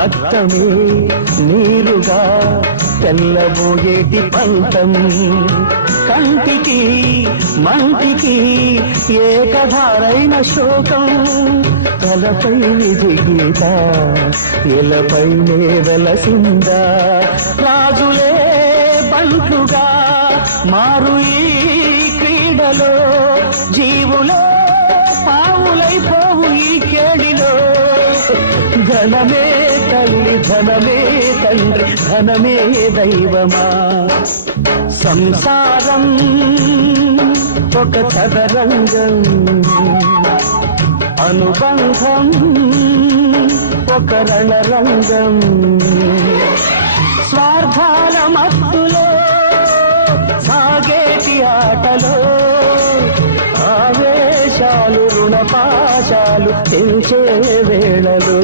రక్తమే నీరుగా తెల్లబోయేటి పంతం కంటికి మంటికి ఏకధారైన శోకం తలపై విధి గీత ఇలపైనే వెలసిందా రాజులే బంటుగా మారు ఈ క్రీడలో జీవులే పావులైపోవు ఈ కేడిలో ధనమే తల్లి ధనమే తండ్రి ధనమే దైవమా సంసారం ఒక చదరంగం అనుబంధం ఒక రణరంగం స్వార్థాల మత్తులో సాగేటి ఆటలో ఆవేశాలు రుణపాశాలు తెంచే వేళలో